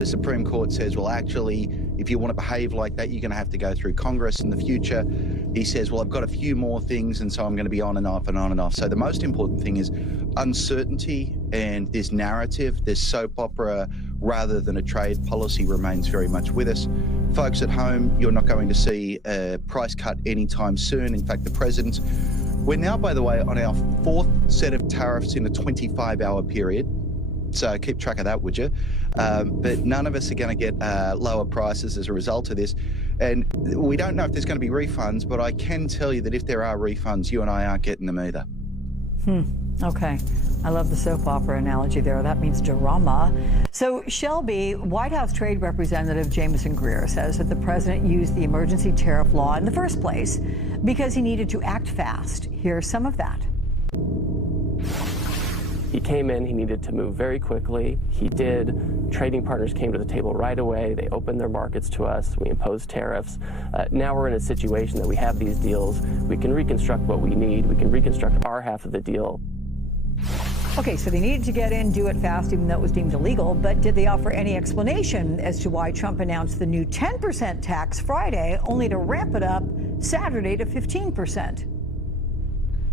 The Supreme Court says, well, actually, if you want to behave like that, you're going to have to go through Congress in the future. He says, well, I've got a few more things, and so I'm going to be on and off and on and off. So the most important thing is uncertainty, and this narrative, this soap opera, rather than a trade policy, remains very much with us. Folks at home, you're not going to see a price cut anytime soon. In fact, the president, we're now, by the way, on our fourth set of tariffs in a 25-hour period. So keep track of that, would you? But none of us are going to get lower prices as a result of this. And we don't know if there's going to be refunds, but I can tell you that if there are refunds, you and I aren't getting them either. Okay. I love the soap opera analogy there. That means drama. So, Shelby, White House Trade Representative Jamieson Greer says that the president used the emergency tariff law in the first place because he needed to act fast. Here's some of that. He came in, he needed to move very quickly. He did. Trading partners came to the table right away. They opened their markets to us. We imposed tariffs. Now we're in a situation that we have these deals. We can reconstruct what we need. We can reconstruct our half of the deal. Okay, so they needed to get in, do it fast, even though it was deemed illegal. But did they offer any explanation as to why Trump announced the new 10% tax Friday, only to ramp it up Saturday to 15%?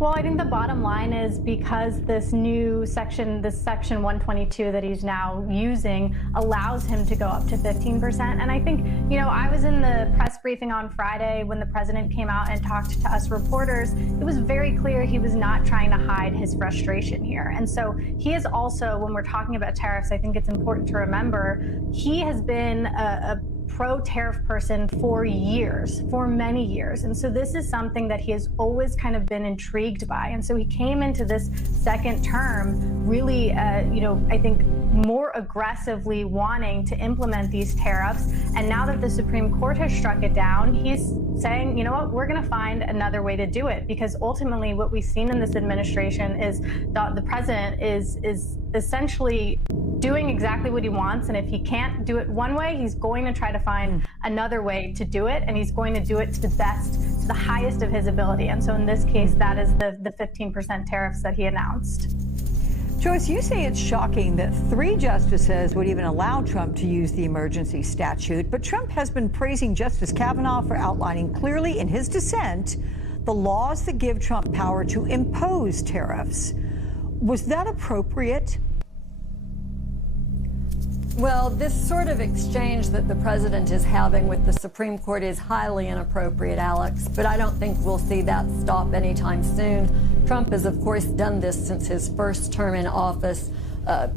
Well, I think the bottom line is because this new section, this section 122 that he's now using, allows him to go up to 15%. And I think, you know, I was in the press briefing on Friday when the president came out and talked to us reporters. It was very clear he was not trying to hide his frustration here. And so he is also, when we're talking about tariffs, I think it's important to remember, he has been a pro-tariff person for years, for many years. And so this is something that he has always kind of been intrigued by. And so he came into this second term really, I think more aggressively wanting to implement these tariffs. And now that the Supreme Court has struck it down, he's saying, you know what, we're going to find another way to do it. Because ultimately what we've seen in this administration is the president is essentially doing exactly what he wants, and if he can't do it one way, he's going to try to find another way to do it, and he's going to do it to the best, to the highest of his ability. And so in this case, that is the 15% tariffs that he announced. Joyce, you say it's shocking that 3 justices would even allow Trump to use the emergency statute, but Trump has been praising Justice Kavanaugh for outlining clearly in his dissent the laws that give Trump power to impose tariffs. Was that appropriate? Well, this sort of exchange that the president is having with the Supreme Court is highly inappropriate, Alex, but I don't think we'll see that stop anytime soon. Trump has, of course, done this since his first term in office,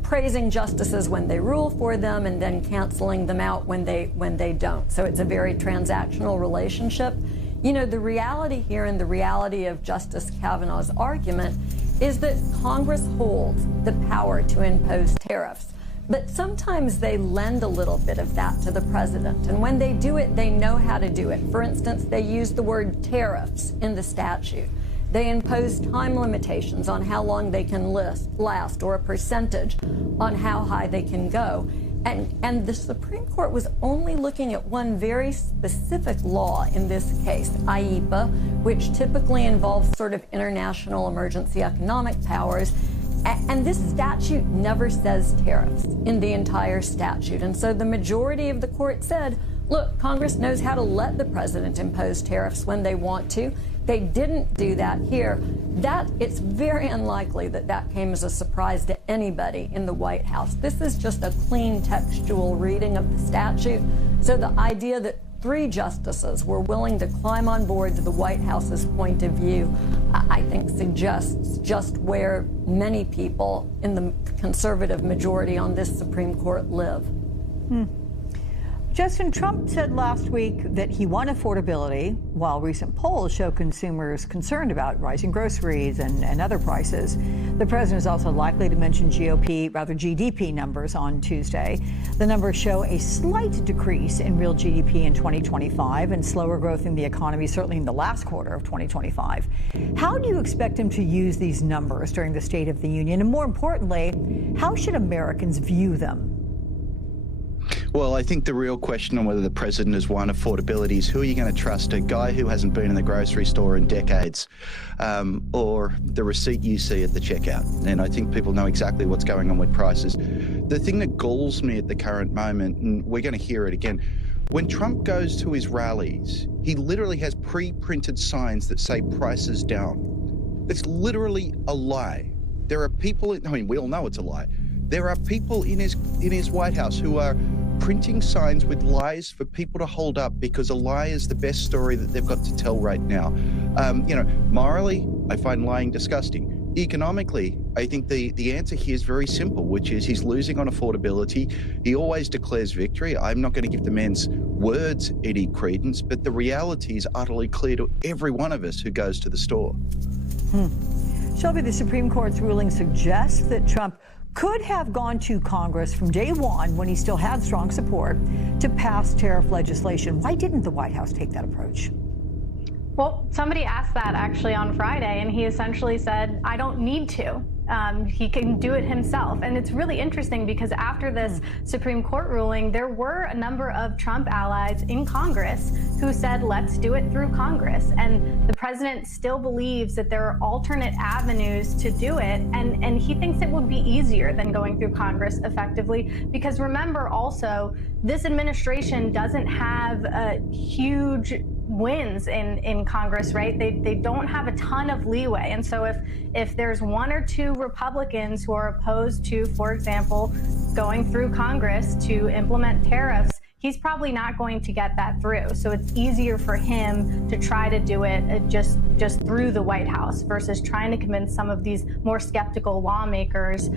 praising justices when they rule for them and then canceling them out when they don't. So it's a very transactional relationship. You know, the reality here and the reality of Justice Kavanaugh's argument is that Congress holds the power to impose tariffs. But sometimes they lend a little bit of that to the president. And when they do it, they know how to do it. For instance, they use the word tariffs in the statute. They impose time limitations on how long they can last, or a percentage on how high they can go. And the Supreme Court was only looking at one very specific law in this case, IEPA, which typically involves sort of international emergency economic powers. And this statute never says tariffs in the entire statute. And so the majority of the court said, look, Congress knows how to let the president impose tariffs when they want to. They didn't do that here. It's very unlikely that that came as a surprise to anybody in the White House. This is just a clean textual reading of the statute. So the idea that 3 justices were willing to climb on board to the White House's point of view, I think suggests just where many people in the conservative majority on this Supreme Court live. Justin, Trump said last week that he won affordability, while recent polls show consumers concerned about rising groceries and other prices. The president is also likely to mention GDP numbers on Tuesday. The numbers show a slight decrease in real GDP in 2025 and slower growth in the economy, certainly in the last quarter of 2025. How do you expect him to use these numbers during the State of the Union? And more importantly, how should Americans view them? Well, I think the real question on whether the president has won affordability is who are you going to trust, a guy who hasn't been in the grocery store in decades, or the receipt you see at the checkout? And I think people know exactly what's going on with prices. The thing that galls me at the current moment, and we're going to hear it again, when Trump goes to his rallies, he literally has pre-printed signs that say prices down. It's literally a lie. There are people, I mean, we all know it's a lie. There are people in his White House who are printing signs with lies for people to hold up because a lie is the best story that they've got to tell right now. Morally, I find lying disgusting. Economically, I think the answer here is very simple, which is he's losing on affordability. He always declares victory. I'm not going to give the man's words any credence, but the reality is utterly clear to every one of us who goes to the store. Shelby, the Supreme Court's ruling suggests that Trump could have gone to Congress from day one, when he still had strong support, to pass tariff legislation. Why didn't the White House take that approach? Well, somebody asked that actually on Friday, and he essentially said, I don't need to. He can do it himself. And it's really interesting because after this Supreme Court ruling, there were a number of Trump allies in Congress who said, let's do it through Congress. And the president still believes that there are alternate avenues to do it. And he thinks it would be easier than going through Congress effectively. Because remember also, this administration doesn't have huge wins in Congress, right? They don't have a ton of leeway. And so if there's one or two Republicans who are opposed to, for example, going through Congress to implement tariffs, he's probably not going to get that through. So it's easier for him to try to do it just through the White House versus trying to convince some of these more skeptical lawmakers